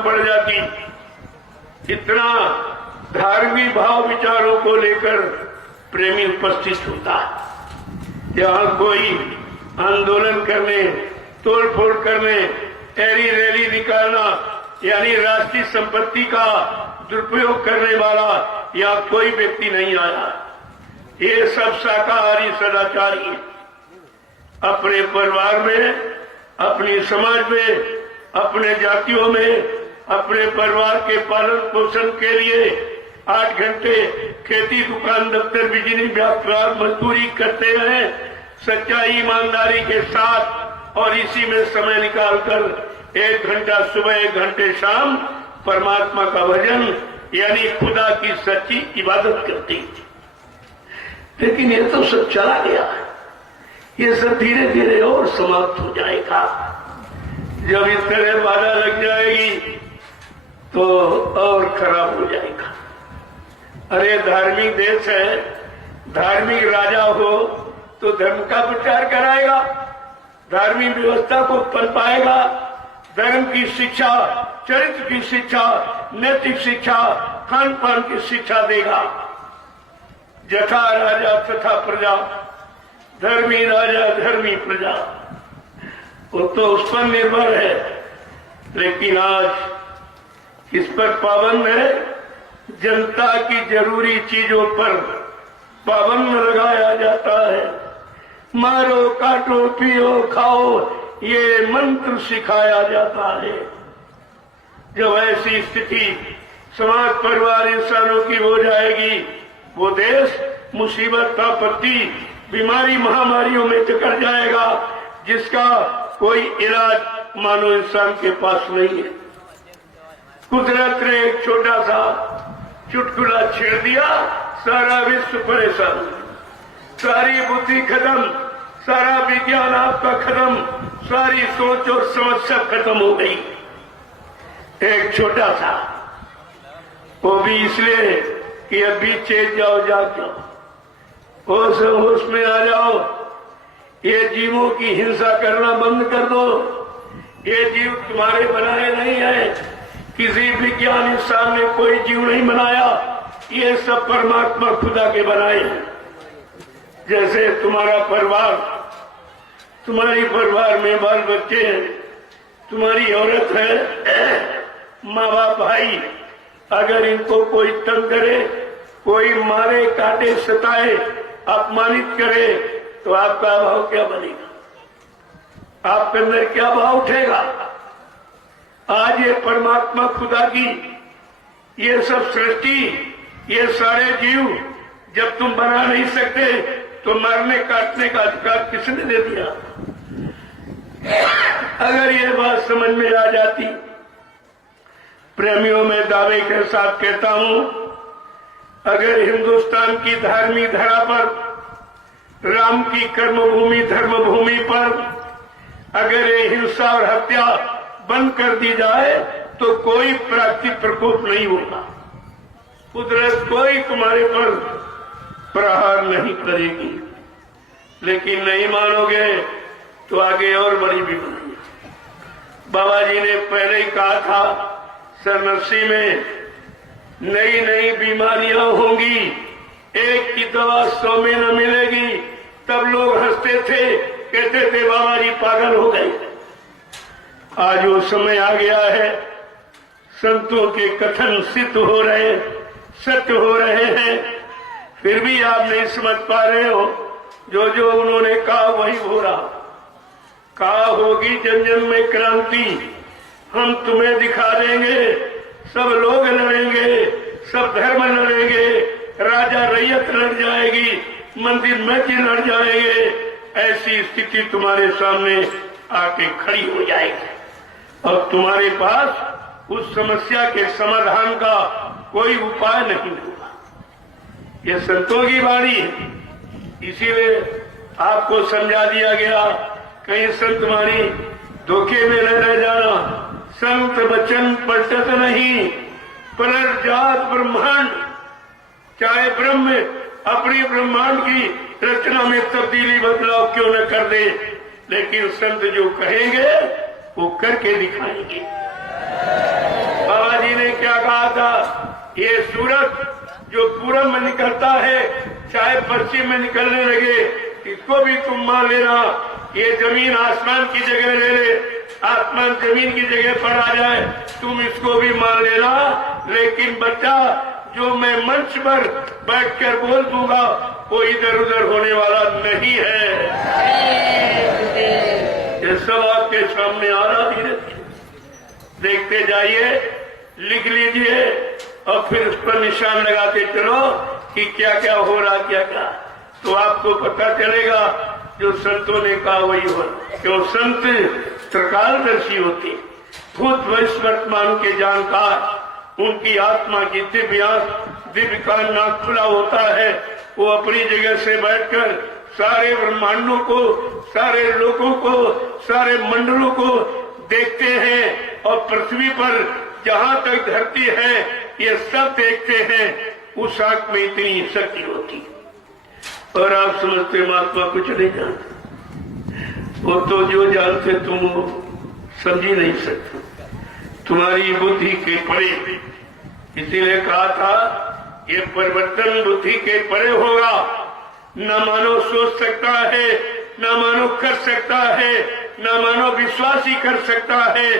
कम पड़ जाती। इतना धार्मिक भाव विचारों को लेकर प्रेमी उपस्थित होता। यहाँ कोई आंदोलन करने, तोड़फोड़ करने, ऐरी रैली निकालना यानी राष्ट्रीय संपत्ति का दुरुपयोग करने वाला या कोई व्यक्ति नहीं आया। ये सब शाकाहारी सदाचारी है। अपने परिवार में, अपनी समाज में, अपने जातियों में, अपने परिवार के पालन पोषण के लिए 8 घंटे खेती, दुकान, दफ्तर, बिजली, व्यापार, मजदूरी करते हैं सच्चाई ईमानदारी के साथ, और इसी में समय निकालकर 1 घंटा सुबह, 1 घंटे शाम परमात्मा का भजन यानी खुदा की सच्ची इबादत करते हैं। लेकिन ये तो सब चला गया है। ये सब धीरे धीरे और समाप्त हो जाएगा। जब इस तरह बाधा लग जाएगी तो और खराब हो जाएगा। अरे धार्मिक देश है, धार्मिक राजा हो तो धर्म का प्रचार कराएगा, धार्मिक व्यवस्था को पनपाएगा, धर्म की शिक्षा, चरित्र की शिक्षा, नैतिक शिक्षा, खान पान की शिक्षा देगा। जथा राजा तथा प्रजा, धर्मी राजा धर्मी प्रजा, वो तो उस पर निर्भर है। लेकिन आज इस पर पाबंद है। जनता की जरूरी चीजों पर पाबंद लगाया जाता है। मारो, काटो, पियो, खाओ, ये मंत्र सिखाया जाता है। जब ऐसी स्थिति समाज, परिवार, इंसानों की हो जाएगी, वो देश मुसीबत, आपत्ति, बीमारी, महामारियों में जकड़ जाएगा जिसका कोई इलाज मानो इंसान के पास नहीं है। कुदरत ने एक छोटा सा चुटकुला छेड़ दिया, सारा विश्व परेशान, सारी बुद्धि खत्म, सारा विज्ञान आपका खत्म, सारी सोच और समझ सब खत्म हो गई। एक छोटा सा, वो भी इसलिए कि अभी चेत जाओ, जाग जाओ, होश में आ जाओ। ये जीवों की हिंसा करना बंद कर दो। ये जीव तुम्हारे बनाए नहीं है, किसी विज्ञान इंसान ने कोई जीव नहीं बनाया, ये सब परमात्मा खुदा के बनाए हैं। जैसे तुम्हारा परिवार, तुम्हारी परिवार में बाल बच्चे हैं, तुम्हारी औरत है, माँ बाप, भाई, अगर इनको कोई तंग करे, कोई मारे, काटे, सताए, अपमानित करे तो आपका भाव क्या बनेगा? आपके अंदर क्या भाव उठेगा? आज ये परमात्मा खुदा की ये सब सृष्टि, ये सारे जीव जब तुम बना नहीं सकते तो मारने काटने का अधिकार किसने दे दिया? अगर ये बात समझ में आ जाती, प्रेमियों में दावे के साथ कहता हूं, अगर हिंदुस्तान की धार्मिक धरा पर, राम की कर्मभूमि, धर्मभूमि पर अगर ये हिंसा और हत्या बंद कर दी जाए तो कोई प्राकृतिक प्रकोप नहीं होगा। कुदरत कोई तुम्हारे पर प्रहार नहीं करेगी। लेकिन नहीं मानोगे तो आगे और बड़ी बीमारी। बाबा जी ने पहले ही कहा था, सरनस्सी में नई नई बीमारियां होंगी, एक की दवा 100 में न मिलेगी। तब लोग हंसते थे, कहते थे बाबा जी पागल हो गए। आज वो समय आ गया है, संतों के कथन सिद्ध हो रहे, सत्य हो रहे हैं, फिर भी आप नहीं समझ पा रहे हो। जो जो उन्होंने कहा वही हो रहा। कहा होगी जन जन में क्रांति, हम तुम्हें दिखा देंगे, सब लोग लड़ेंगे, सब धर्म लड़ेंगे, राजा रैयत लड़ जाएगी, मंदिर मस्जिद लड़ जाएंगे। ऐसी स्थिति तुम्हारे सामने आके खड़ी हो जाएगी और तुम्हारे पास उस समस्या के समाधान का कोई उपाय नहीं होगा। यह संतों की वाणी है, इसीलिए आपको समझा दिया गया। कहीं संत वाणी धोखे में न रह जाना। संत वचन पलटत नहीं, पलट जात ब्रह्मांड। चाहे ब्रह्म अपनी ब्रह्मांड की रचना में तब्दीली बदलाव क्यों न कर दे, लेकिन संत जो कहेंगे वो करके दिखाएंगे। सूरज जो पूरब में निकलता है चाहे पश्चिम में निकलने लगे, इसको भी तुम मान लेना। ये जमीन आसमान की जगह ले ले, आसमान जमीन की जगह पर आ जाए, तुम इसको भी मान लेना। लेकिन बच्चा, जो मैं मंच पर बैठकर बोल दूंगा वो इधर उधर होने वाला नहीं है। ये सब आपके सामने आ रहा धीरे धीरे, देखते जाइए, लिख लीजिए और फिर उस पर निशान लगाते चलो कि क्या क्या हो रहा, क्या क्या, तो आपको पता चलेगा। जो संतों ने कहा वही हो, क्यों संत त्रिकालदर्शी होते, भूत भविष्य वर्तमान के जानकार, उनकी आत्मा की दिव्य कान नाक खुला होता है। वो अपनी जगह से बैठकर सारे ब्रह्मांडों को, सारे लोगों को, सारे मंडलों को देखते हैं और पृथ्वी पर जहां तक धरती है ये सब देखते हैं। उस आंख में इतनी शक्ति होती और आप समझते महात्मा कुछ नहीं जानते। वो तो जो जानते तुम समझ ही नहीं सकते, तुम्हारी बुद्धि के परे। इसीलिए कहा था ये परिवर्तन बुद्धि के परे होगा। न मानो सोच सकता है, न मानो कर सकता है, न मानो विश्वास ही कर सकता है।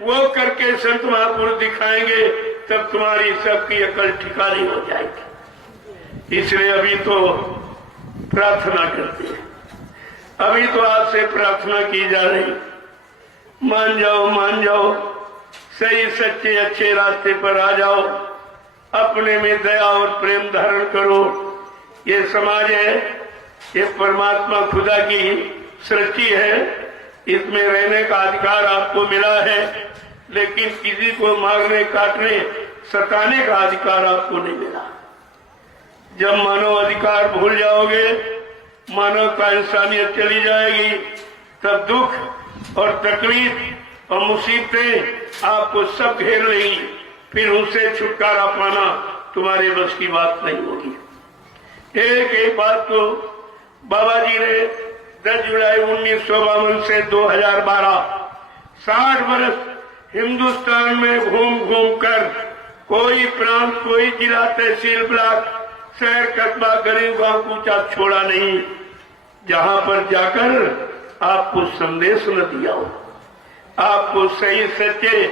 वो करके संत महापुरुष दिखाएंगे, तब तुम्हारी सबकी अकल ठिकानी हो जाएगी। इसलिए अभी तो प्रार्थना करते हैं, अभी तो आपसे प्रार्थना की जा रही, मान जाओ, मान जाओ, सही सच्चे अच्छे रास्ते पर आ जाओ, अपने में दया और प्रेम धारण करो। ये समाज है, ये परमात्मा खुदा की सृष्टि है, इसमें रहने का अधिकार आपको मिला है, लेकिन किसी को मारने, काटने, सताने का अधिकार आपको नहीं मिला। जब मानव अधिकार भूल जाओगे, मानवता इंसानियत चली जाएगी, तब दुख और तकलीफ और मुसीबतें आपको सब घेर लेंगी। फिर उनसे छुटकारा पाना तुम्हारे बस की बात नहीं होगी। एक एक बात को बाबा जी ने 10 जुलाई 1952 से 2012 60 वर्ष हिंदुस्तान में घूम घूम कर कोई प्रांत, कोई जिला, तहसील, ब्लॉक, शहर, कस्बा, गरीब गांव कूचा छोड़ा नहीं, जहां पर जाकर आपको संदेश न दिया हो, आपको सही सच्चे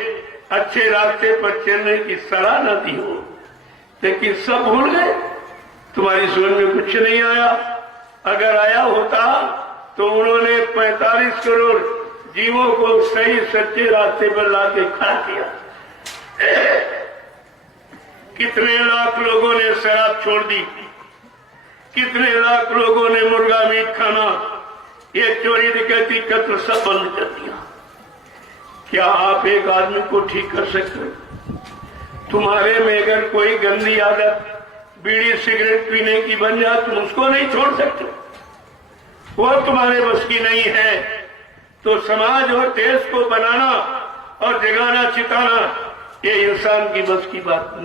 अच्छे रास्ते पर चलने की सलाह न दी हो। लेकिन सब भूल गए, तुम्हारी समझ में कुछ नहीं आया। अगर आया होता तो उन्होंने 45 करोड़ जीवों को सही सच्चे रास्ते पर लाके खड़ा किया। कितने लाख लोगों ने शराब छोड़ दी, कितने लाख लोगों ने मुर्गा मीट खाना, ये चोरी डकैती कत्ल सब बंद कर दिया। क्या आप एक आदमी को ठीक कर सकते हो? तुम्हारे में अगर कोई गंदी आदत बीड़ी सिगरेट पीने की बन जाए, तुम उसको नहीं छोड़ सकते, वो तुम्हारे बस की नहीं है। तो समाज और देश को बनाना और जगाना, चिताना, ये इंसान की बस की बात नहीं।